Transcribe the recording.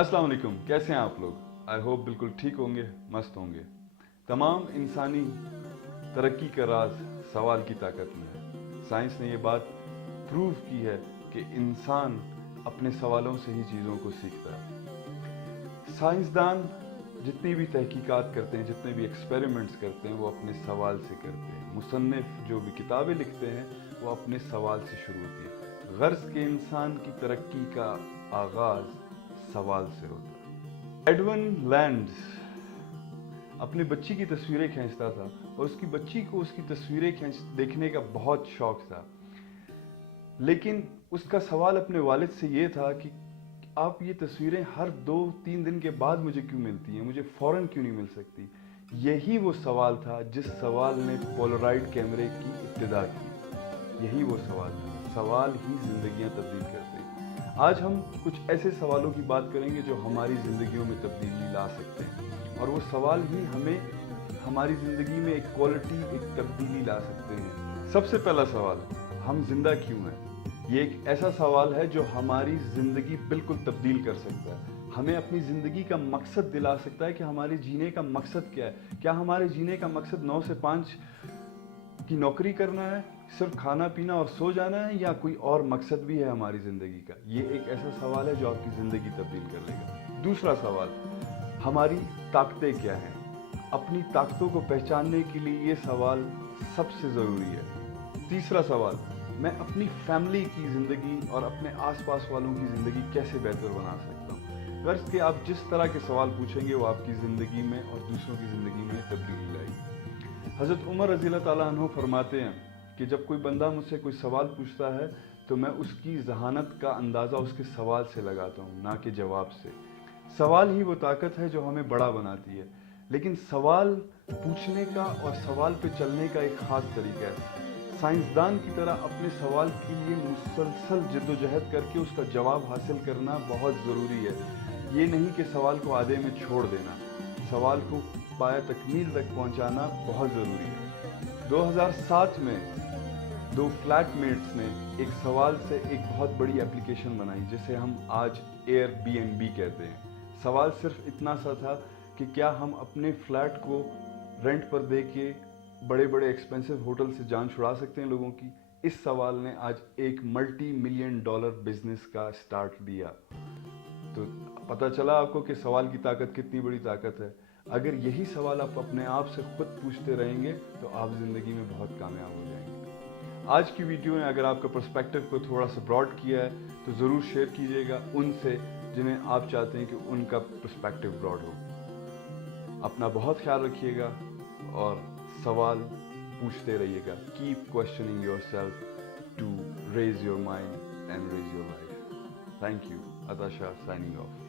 अस्सलाम वालेकुम, कैसे हैं आप लोग। आई होप बिल्कुल ठीक होंगे, मस्त होंगे। तमाम इंसानी तरक्की का राज सवाल की ताकत में है। साइंस ने ये बात प्रूव की है कि इंसान अपने सवालों से ही चीज़ों को सीखता है। साइंसदान जितनी भी तहकीकात करते हैं, जितने भी एक्सपेरिमेंट्स करते हैं, वो अपने सवाल से करते हैं। मुसन्निफ जो भी किताबें लिखते हैं वो अपने सवाल से शुरू होती है। गर्ज के इंसान की तरक्की का आगाज़ सवाल से होता है। एडवन लैंड्स अपनी बच्ची की तस्वीरें खींचता था और उसकी बच्ची को उसकी तस्वीरें देखने का बहुत शौक था, लेकिन उसका सवाल अपने वालिद से ये था कि आप ये तस्वीरें हर 2-3 दिन के बाद मुझे क्यों मिलती हैं, मुझे फ़ौरन क्यों नहीं मिल सकती। यही वो सवाल था जिस सवाल ने पोलराइड कैमरे की इब्तिदा की। यही वो सवाल था। सवाल ही ज़िंदगियां तब्दील करते हैं। आज हम कुछ ऐसे सवालों की बात करेंगे जो हमारी ज़िंदगियों में तब्दीली ला सकते हैं, और वो सवाल ही हमें हमारी ज़िंदगी में एक क्वालिटी, एक तब्दीली ला सकते हैं। सबसे पहला सवाल, हम जिंदा क्यों हैं। ये एक ऐसा सवाल है जो हमारी ज़िंदगी बिल्कुल तब्दील कर सकता है। हमें अपनी ज़िंदगी का मकसद दिला सकता है कि हमारे जीने का मकसद क्या है। क्या हमारे जीने का मकसद 9 से 5 की नौकरी करना है, सिर्फ खाना पीना और सो जाना है, या कोई और मकसद भी है हमारी ज़िंदगी का। ये एक ऐसा सवाल है जो आपकी ज़िंदगी तब्दील कर लेगा। दूसरा सवाल, हमारी ताकतें क्या हैं। अपनी ताकतों को पहचानने के लिए ये सवाल सबसे ज़रूरी है। तीसरा सवाल, मैं अपनी फैमिली की ज़िंदगी और अपने आसपास वालों की ज़िंदगी कैसे बेहतर बना सकता हूँ। गर्ज के आप जिस तरह के सवाल पूछेंगे वो आपकी ज़िंदगी में और दूसरों की ज़िंदगी में तब्दीली लाएगी। हज़रत उमर रज़ी अल्लाह ताला अन्हु फरमाते हैं कि जब कोई बंदा मुझसे कोई सवाल पूछता है तो मैं उसकी जहानत का अंदाज़ा उसके सवाल से लगाता हूँ, ना कि जवाब से। सवाल ही वो ताकत है जो हमें बड़ा बनाती है, लेकिन सवाल पूछने का और सवाल पे चलने का एक ख़ास तरीका है। साइंसदान की तरह अपने सवाल के लिए मुसलसल जद्दोजहद करके उसका जवाब हासिल करना बहुत ज़रूरी है। ये नहीं कि सवाल को आधे में छोड़ देना। सवाल को पाया तकमील तक पहुंचाना बहुत ज़रूरी है। 2007 में दो फ्लैटमेट्स ने एक सवाल से एक बहुत बड़ी एप्लीकेशन बनाई जिसे हम आज एयरबीएनबी कहते हैं। सवाल सिर्फ इतना सा था कि क्या हम अपने फ्लैट को रेंट पर दे के बड़े बड़े एक्सपेंसिव होटल से जान छुड़ा सकते हैं लोगों की। इस सवाल ने आज एक $multi-million बिजनेस का स्टार्ट दिया। तो पता चला आपको कि सवाल की ताकत कितनी बड़ी ताकत है। अगर यही सवाल आप अपने आप से खुद पूछते रहेंगे तो आप ज़िंदगी में बहुत कामयाब हो जाएंगे। आज की वीडियो ने अगर आपका पर्सपेक्टिव को थोड़ा सा ब्रॉड किया है तो ज़रूर शेयर कीजिएगा उनसे जिन्हें आप चाहते हैं कि उनका पर्सपेक्टिव ब्रॉड हो। अपना बहुत ख्याल रखिएगा और सवाल पूछते रहिएगा। Keep questioning yourself to raise your mind and raise your life. Thank you. Ata Shah signing off.